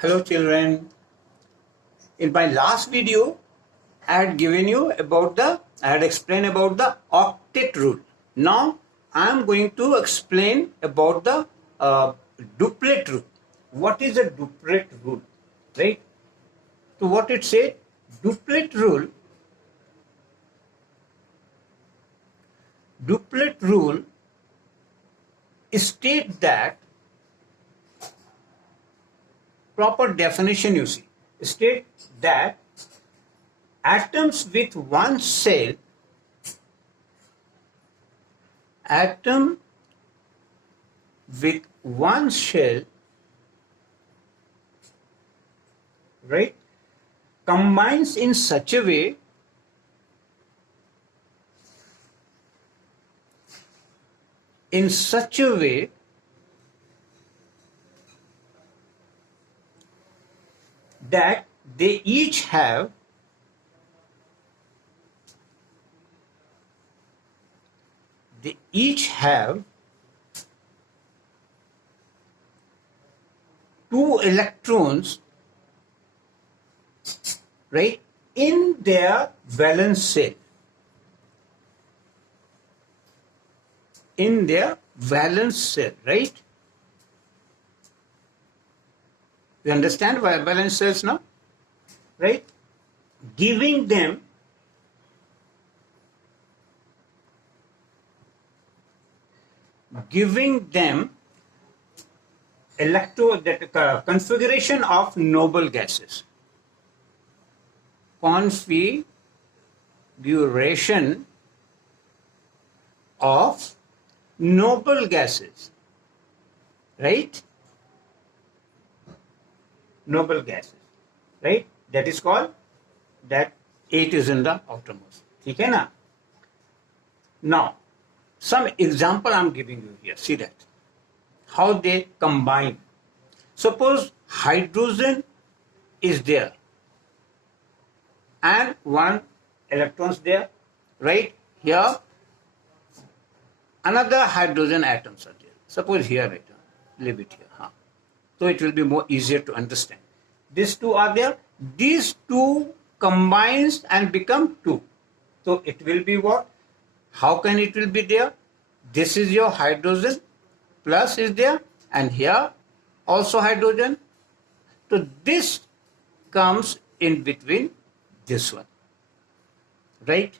Hello children. In my last video, I had explained about the octet rule. Now I am going to explain about the duplet rule. What is a duplet rule? Right? So what it says, duplet rule states that proper definition you see state that atoms with one shell right, combines in such a way that they each have two electrons, right, in their valence shell. Right? You understand why valence cells now? Right? Giving them configuration of noble gases. Configuration of noble gases, right? Noble gases, right? That is called, that 8 is in the outermost. ठीक है ना? Now, some example I'm giving you here. See that how they combine. Suppose hydrogen is there and one electrons there, right? Here another hydrogen atoms are there. Suppose here, right? Leave it here. So it will be more easier to understand. These two are there. These two combines and become two. So it will be what? How can it will be there? This is your hydrogen plus is there, and here also hydrogen. So this comes in between this one, right?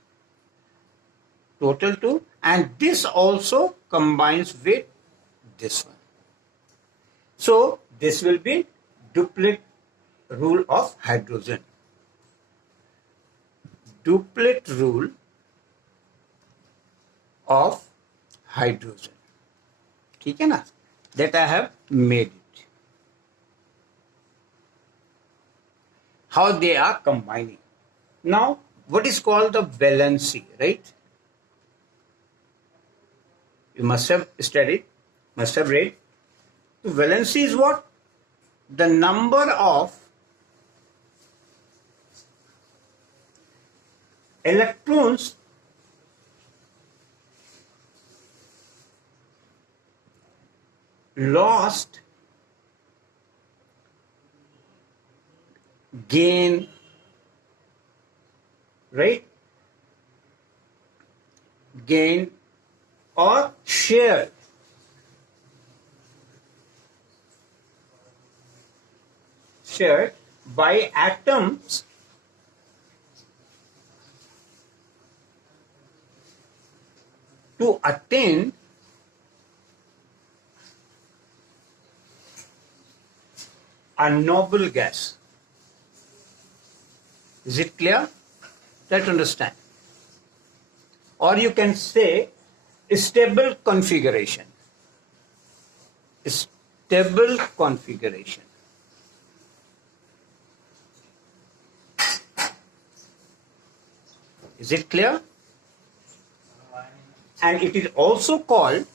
Total 2, and this also combines with this one. So this will be duplet rule of hydrogen. Duplet rule of hydrogen. ठीक है ना? That I have made it. How they are combining. Now, what is called the valency, right? You must have studied, must have read. So valency is what? The number of electrons lost, gain, right? Gain or shared by atoms to attain a noble gas. Is it clear? Try to understand. Or you can say stable configuration. Stable configuration. Is it clear? And it is also called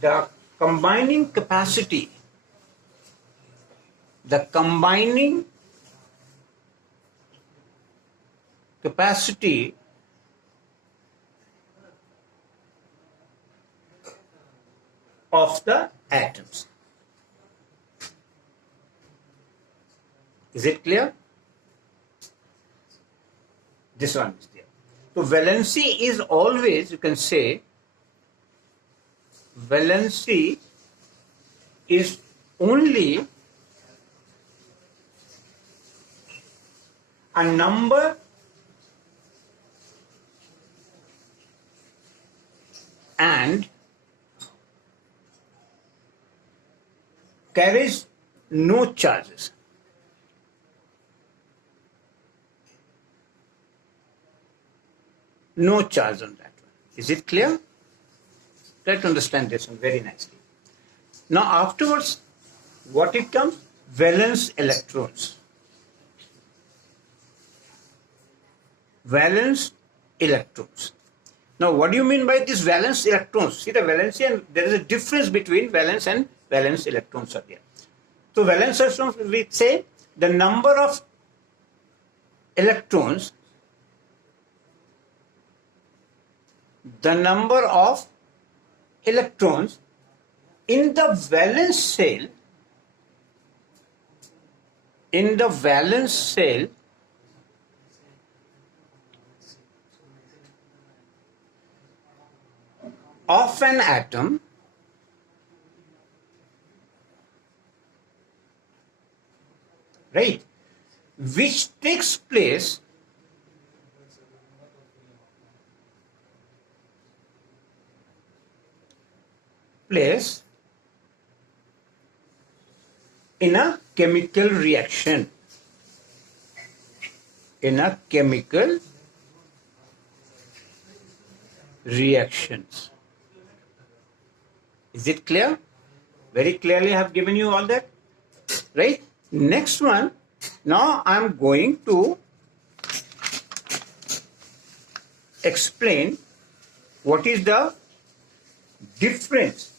the combining capacity the combining capacity of the atoms. Is it clear? This one is there. So valency is always, you can say, valency is only a number and carries no charges. No charge on that one. Is it clear? Try to understand this one very nicely. Now afterwards, what it comes? Valence electrons. Valence electrons. Now what do you mean by these valence electrons? See the valency, and there is a difference between valence and valence electrons are there. So valence electrons, we say the number of electrons, in the valence cell, of an atom, right, which takes place in a chemical reaction. In a chemical reactions. Is it clear? Very clearly I have given you all that. Right? Next one. Now I am going to explain what is the difference.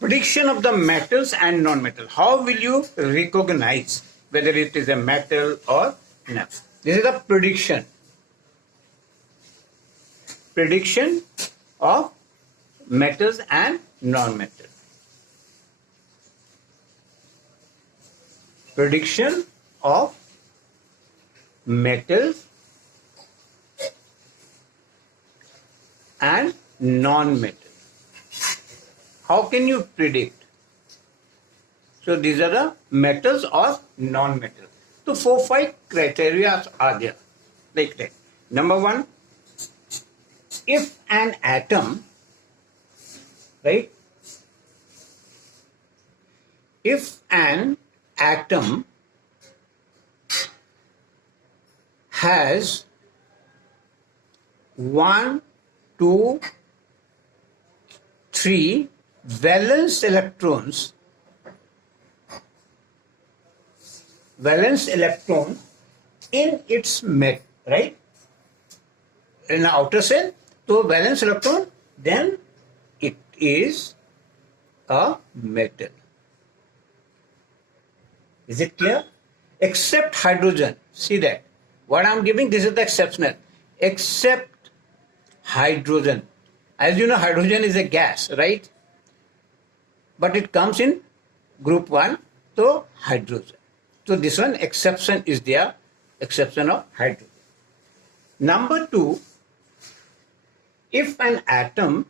Prediction of the metals and non-metal. How will you recognize whether it is a metal or not? This is a prediction. Prediction of metals and non-metal. Prediction of metals and non-metal. How can you predict? So these are the metals or non-metal. So 4-5 criteria are there. Like that. Number one, if an atom, right? If an atom has 1, 2, 3 valence electrons in its met, right? In the outer shell, so valence electron, then it is a metal. Is it clear? Except hydrogen. See that. What I am giving, this is the exceptional. Except hydrogen. As you know, hydrogen is a gas, right? But it comes in group 1, so hydrogen. So this one exception is there, exception of hydrogen. Number 2, if an atom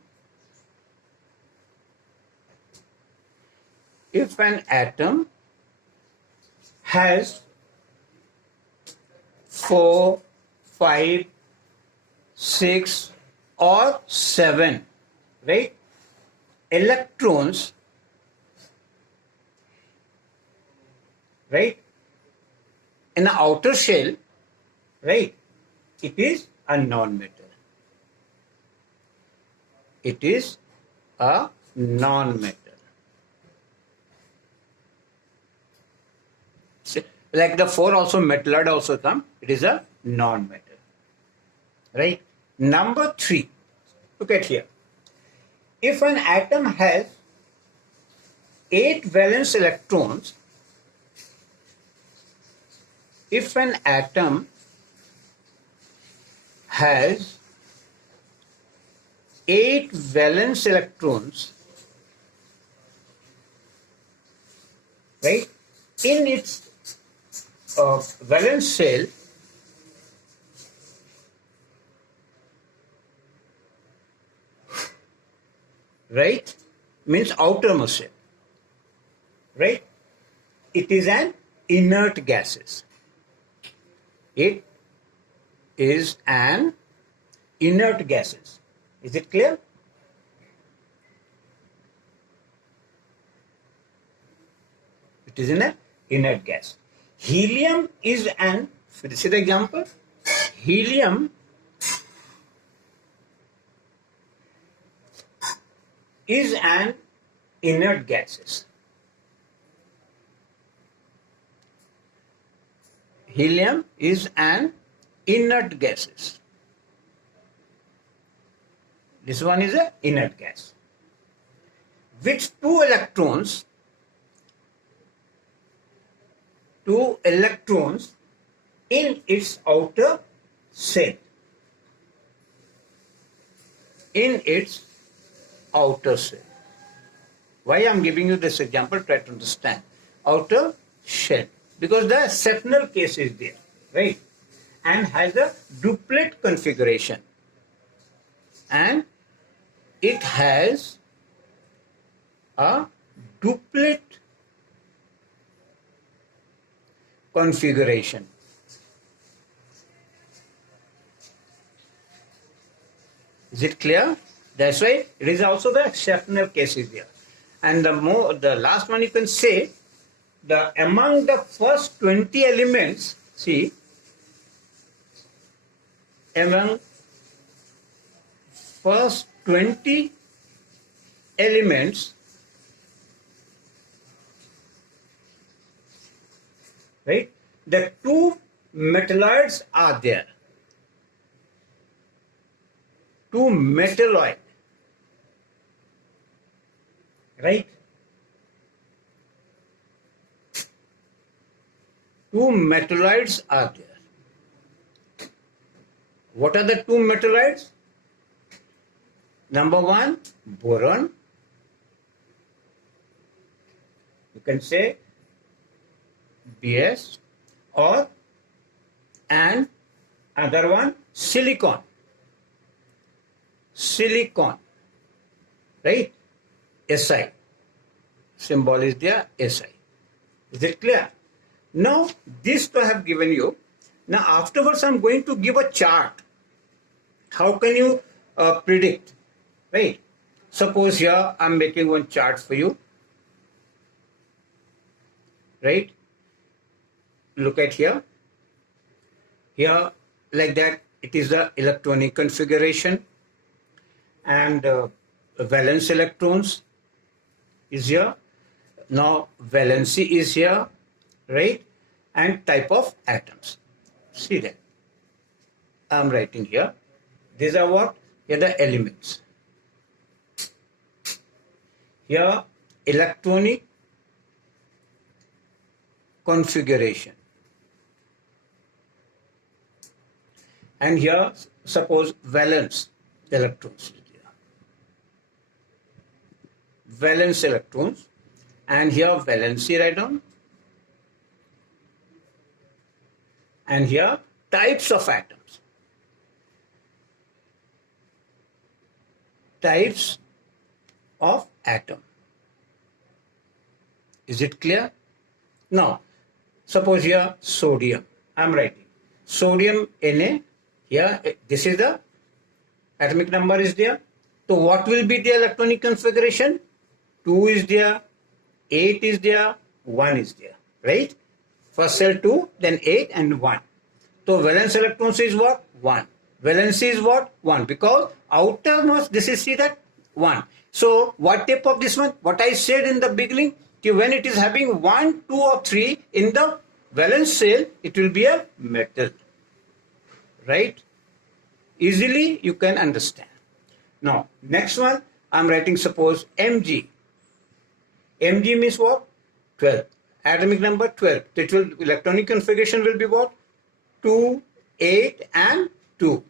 has 4, 5, 6 or 7, right, electrons, right, in the outer shell, right, it is a non-metal. It is a non-metal. Like the 4 also, metallurg also come, it is a non-metal. Right? Number 3, look at here. If an atom has 8 valence electrons, if an atom has 8 valence electrons, right, in its valence shell, right, means outermost shell, right, it is an inert gases. It is an inert gases. Is it clear? It is an inert gas. Helium is an, see the example? Helium is an inert gases. Helium is an inert gases. This one is an inert gas. With two electrons in its outer shell. In its outer shell. Why I am giving you this example? Try to understand. Outer shell. Because the sectional case is there, right? And has a duplet configuration. And it has a duplet configuration. Is it clear? That's why it is also the exceptional cases there. And the last one you can say, among the first 20 elements, see, among first 20 elements, right, the two metalloids are there. Two metalloid, right? Two metalloids are there. What are the two metalloids? Number one, boron. You can say Bs, and other one, silicon. Silicon, right? Si. Symbol is there, Si. Is it clear? Now, this I have given you. Now, afterwards, I'm going to give a chart. How can you predict, right? Suppose here, I'm making one chart for you, right? Look at here. Here, like that, it is the electronic configuration. And valence electrons is here. Now valency is here, right? And type of atoms. See that. I'm writing here. These are what? Here the elements. Here electronic configuration. And here suppose valence electrons. Valence electrons, and here valency write down, and here types of atoms. Types of atom. Is it clear? Now, suppose here sodium. I am writing sodium Na. Here, this is the atomic number is there. So what will be the electronic configuration? 2 is there, 8 is there, 1 is there, right? First cell 2, then 8 and 1. So valence electrons is what? 1. Valency is what? 1. Because outermost, this is see that? 1. So what type of this one? What I said in the beginning, when it is having 1, 2 or 3 in the valence shell, it will be a metal, right? Easily you can understand. Now, next one, I'm writing suppose Mg. Mg means what? 12. Atomic number 12. It will, electronic configuration will be what? 2, 8 and 2.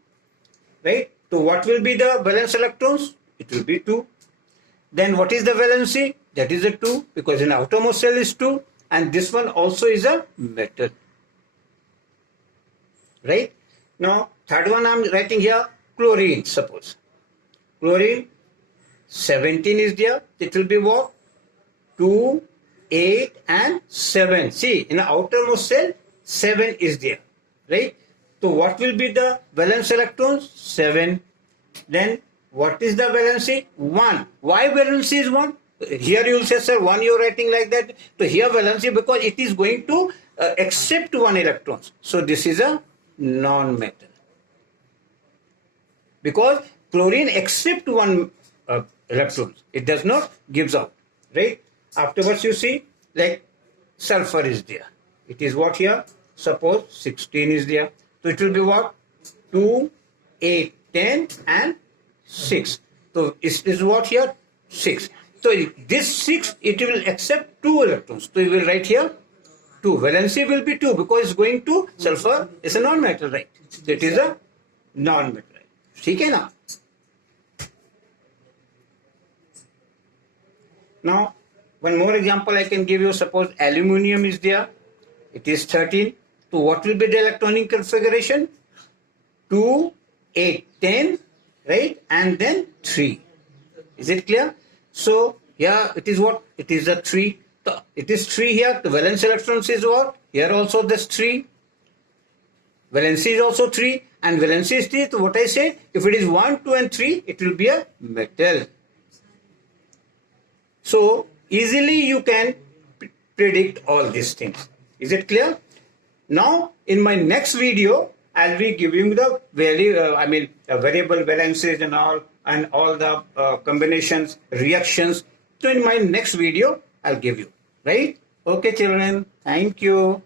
Right? So what will be the valence electrons? It will be 2. Then what is the valency? That is a 2, because in outermost shell is 2, and this one also is a metal. Right? Now third one I am writing here, chlorine. Suppose chlorine 17 is there. It will be what? 2, 8 and 7. See, in the outermost shell 7 is there. Right? So what will be the valence electrons? 7. Then what is the valency? 1. Why valency is 1? Here you will say, sir, 1 you are writing like that. So here valency, because it is going to accept 1 electrons. So this is a non-metal. Because chlorine accepts 1 electrons. It does not gives out. Right? Afterwards you see, like sulfur is there. It is what here? Suppose 16 is there. So it will be what? 2, 8, 10 and 6. So it is what here? 6. So this 6, it will accept 2 electrons. So you will write here 2. Valency will be 2 because it's going to sulfur is a non-metal, right? That is a non-metal. ठीक है ना? Now, one more example I can give you. Suppose aluminium is there. It is 13. So what will be the electronic configuration? 2, 8, 10, right? And then 3. Is it clear? So here it is what? It is a 3. So it is 3 here. The valence electrons is what? Here also this 3. Valency is also 3. And valency is 3. So what I say? If it is 1, 2 and 3, it will be a metal. So easily you can predict all these things. Is it clear? Now in my next video, I'll be giving the variable valencies and all the combinations, reactions. So in my next video, I'll give you. Right? Okay, children. Thank you.